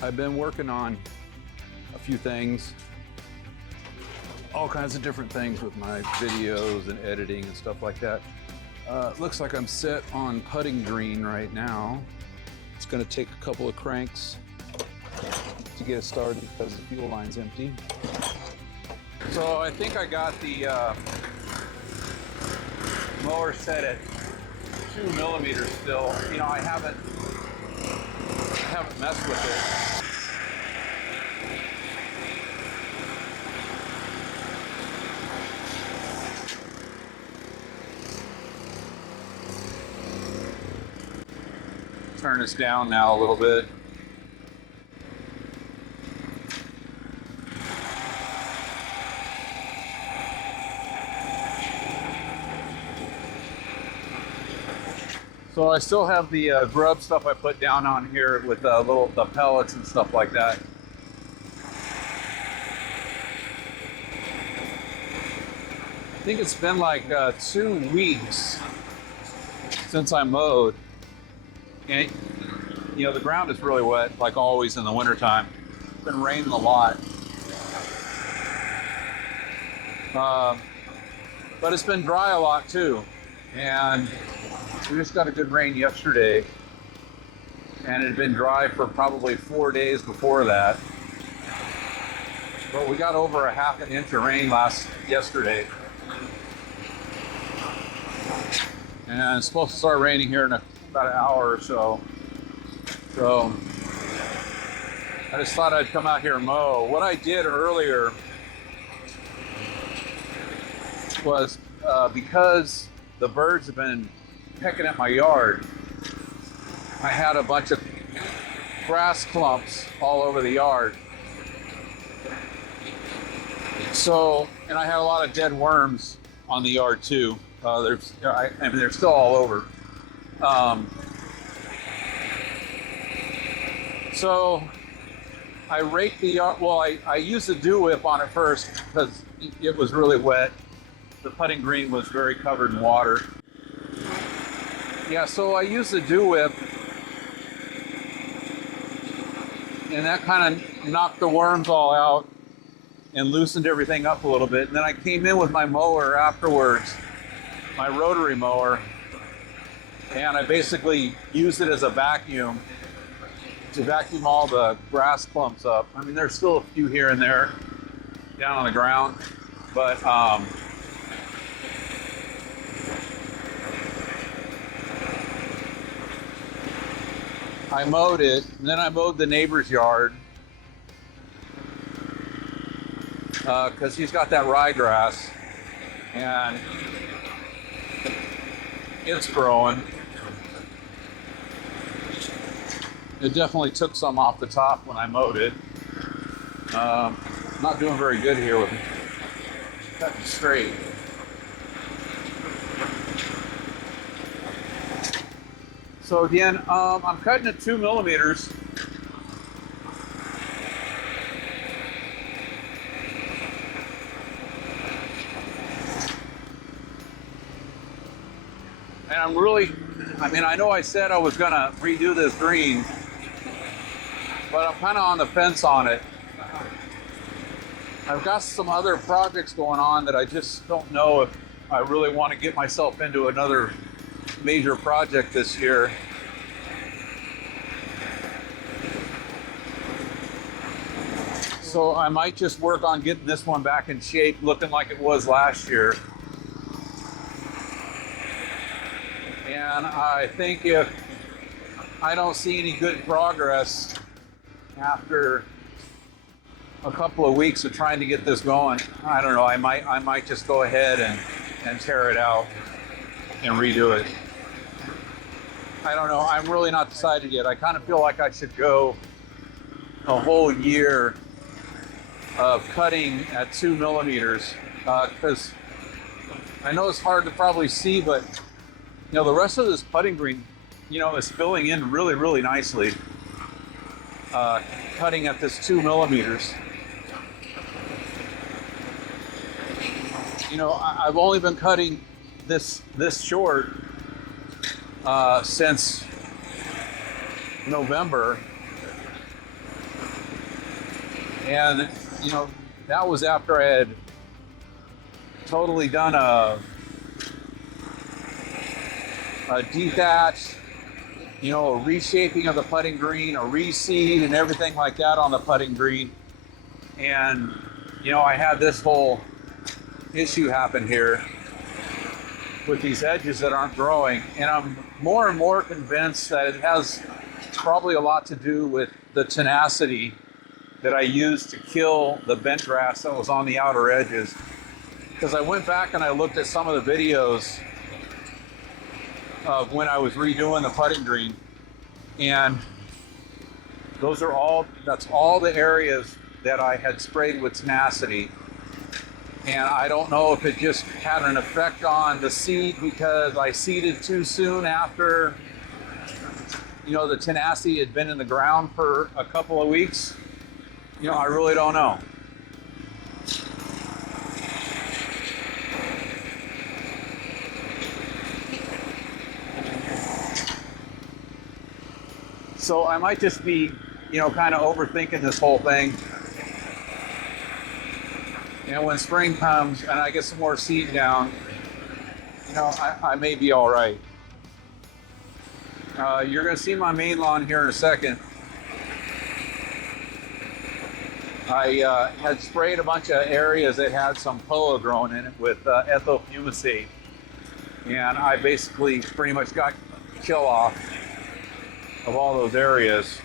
I've been working on a few things, all kinds of different things with my videos and editing and stuff like that. Looks like I'm set on putting green right now. It's gonna take a couple of cranks to get it started because the fuel line's empty. So I think I got the mower set at 2 millimeters still. You know, I haven't messed with it. Turn this down now a little bit. So I still have the grub stuff I put down on here with the pellets and stuff like that. I think it's been like 2 weeks since I mowed. And, you know, the ground is really wet, like always in the wintertime. It's been raining a lot. But it's been dry a lot too. And we just got a good rain yesterday. And it had been dry for probably 4 days before that. But we got over a ½ an inch of rain yesterday. And it's supposed to start raining here in about an hour or so. So I just thought I'd come out here and mow. What I did earlier was because the birds have been pecking at my yard, I had a bunch of grass clumps all over the yard. So, and I had a lot of dead worms on the yard too. I mean, they're still all over. So I raked the yard. Well, I used the dew whip on it first because it was really wet. The putting green was very covered in water. Yeah, so I used the dew whip, and that kind of knocked the worms all out and loosened everything up a little bit. And then I came in with my mower afterwards, my rotary mower, and I basically used it as a vacuum to vacuum all the grass clumps up. I mean, there's still a few here and there down on the ground, but I mowed it, and then I mowed the neighbor's yard because he's got that ryegrass, and it's growing. It definitely took some off the top when I mowed it. Not doing very good here with cutting straight. So again, I'm cutting at 2 millimeters. And I mean, I know I said I was gonna redo this green, but I'm kind of on the fence on it. I've got some other projects going on that I just don't know if I really want to get myself into another major project this year. So I might just work on getting this one back in shape, looking like it was last year. And I think if I don't see any good progress after a couple of weeks of trying to get this going, I don't know, I might just go ahead and tear it out and redo it. I don't know, I'm really not decided yet. I kind of feel like I should go a whole year of cutting at 2 millimeters because I know it's hard to probably see, but you know, the rest of this putting green, you know, is filling in really, really nicely. Cutting at this 2 millimeters. You know, I've only been cutting this short since November, And, you know, that was after I had totally done a dethatch, you know, a reshaping of the putting green, a reseed and everything like that on the putting green. And, you know, I had this whole issue happen here with these edges that aren't growing. And I'm more and more convinced that it has probably a lot to do with the tenacity that I used to kill the bent grass that was on the outer edges. Because I went back and I looked at some of the videos of when I was redoing the putting green, and that's all the areas that I had sprayed with tenacity. And I don't know if it just had an effect on the seed because I seeded too soon after, you know, the tenacity had been in the ground for a couple of weeks. You know, I really don't know. So I might just be, you know, kind of overthinking this whole thing. And when spring comes and I get some more seed down, you know, I may be all right. You're going to see my main lawn here in a second. I had sprayed a bunch of areas that had some POA growing in it with ethofumicate. And I basically pretty much got kill off of all those areas.